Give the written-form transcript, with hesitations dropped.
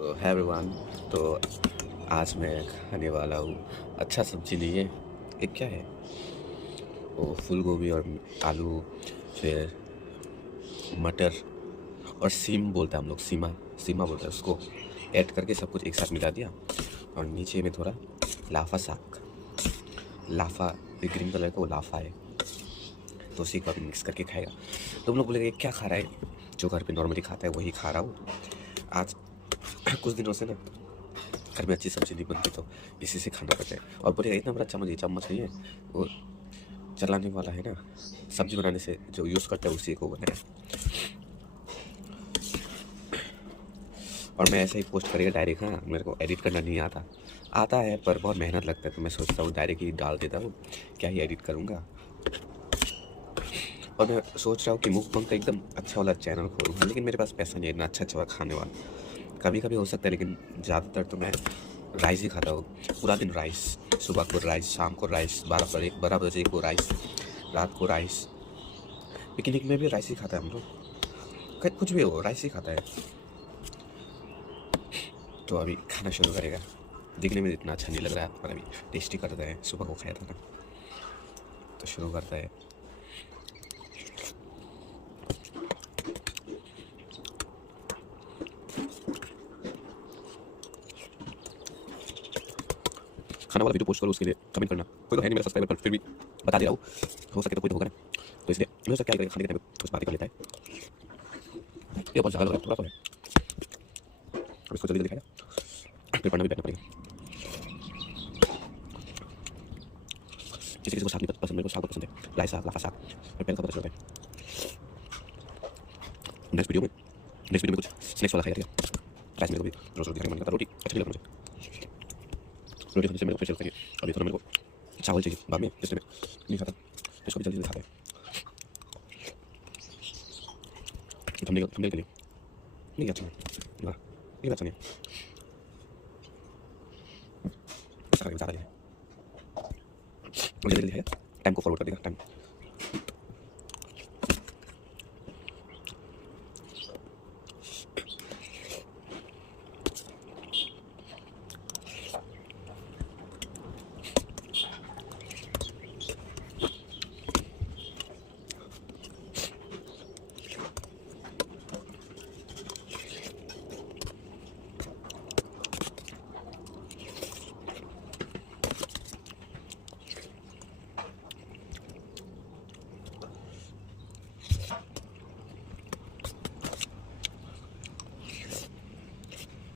तो है एवरीवन। तो आज मैं खाने वाला हूँ अच्छा सब्जी नहीं है। ये क्या है? वो फूल गोभी और आलू, फिर मटर और सीम बोलते हैं हम लोग, सीमा सीमा बोलते हैं उसको। ऐड करके सब कुछ एक साथ मिला दिया और नीचे में थोड़ा लाफा साग, लाफा ग्रीन कलर का वो लाफा है, तो उसी को अभी मिक्स करके खाएगा। तुम लोग बोलेंगे क्या खा रहा है? जो घर पे नॉर्मली खाता है वही खा रहा हूँ आज। कुछ दिनों से ना घर में अच्छी सब्जी नहीं बनती, तो इसी से खाना पड़ता है। और बोलेगा इतना बड़ा चम्मच, ये चम्मच नहीं है, वो चलाने वाला है ना, सब्जी बनाने से जो यूज़ करता है उसी को बनाया। और मैं ऐसे ही पोस्ट करेगा डायरेक्ट। हाँ, मेरे को एडिट करना नहीं आता, आता है पर बहुत मेहनत लगता है, तो मैं सोचता हूँ डायरेक्ट ही डाल देता हूँ, क्या ही एडिट करूँगा। और मैं सोच रहा हूँ कि मुकबंग का एकदम अच्छा वाला चैनल खोलूँगा, लेकिन मेरे पास पैसा नहीं है इतना अच्छा अच्छा खाने वाला। कभी कभी हो सकता है, लेकिन ज़्यादातर तो मैं राइस ही खाता हूँ। पूरा दिन राइस, सुबह को राइस, शाम को राइस, 12 बजे को राइस, रात को राइस। पिकनिक में भी राइस ही खाता है हम लोग, कुछ भी हो राइस ही खाता है। तो अभी खाना शुरू करेगा। दिखने में इतना अच्छा नहीं लग रहा है पर अभी टेस्टी करता है, सुबह को खाया था ना। तो शुरू करता है। खाना वाला वीडियो पोस्ट करो, उसके लिए कमेंट करना। कोई तो है नहीं मेरा सब्सक्राइबर, पर फिर भी बता दे रहा हूँ, हो सके तो कोई तो होगा ना। तो इसलिए मुझे सब क्या करेगा, खाने के टाइम कुछ बातें कर लेता है। ये बहुत ज़्यादा लग रहा है, थोड़ा सा है। अब इसको जल्दी जल्दी खाएगा, फिर पढ़ना भी बैठना पड़ेगा। किसी किसी को साग नहीं पसंद, मेरे को साग पसंद है, लाई साग, लाफा साग, और पहले का पता चलता है। नेक्स्ट वीडियो में कुछ स्नैक्स वाला खाएगा, ठीक है? राइस मेरे को भी रोज रोज खाने का मन करता है, रोटी अच्छा नहीं लगता मुझे। रोटी खाने से मेरे को प्रेशर चाहिए, अभी थोड़ा मेरे को चावल चाहिए बाद में, इसलिए मैं नहीं खाता। इसको भी जल्दी जल्दी खाता है, थमने के लिए नहीं अच्छा नहीं, वाह ये अच्छा नहीं है। ज़्यादा नहीं है, जल्दी जल्दी है, टाइम को फॉरवर्ड कर देगा, टाइम